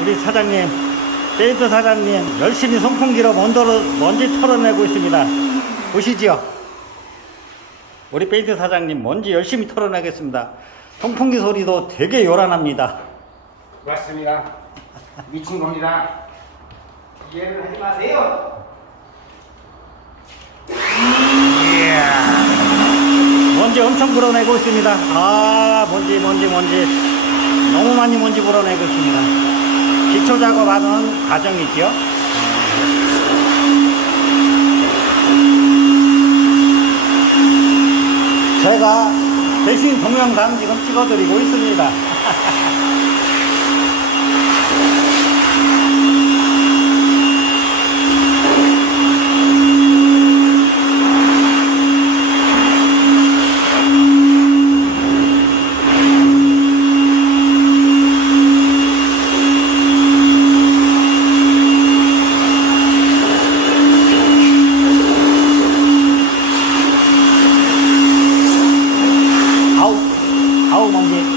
우리 사장님, 페인트 사장님 열심히 송풍기로 먼지, 먼지 털어내고 있습니다. 보시지요? 우리 페인트 사장님 먼지 열심히 털어내겠습니다. 송풍기 소리도 되게 요란합니다. 맞습니다. 미친 겁니다. 이해를 하지 마세요. 먼지 엄청 불어내고 있습니다. 아, 먼지, 먼지, 먼지. 너무 많이 먼지 불어내고 있습니다. 기초 작업하는 과정이죠. 제가 대신 동영상 지금 찍어드리고 있습니다. 好，王姐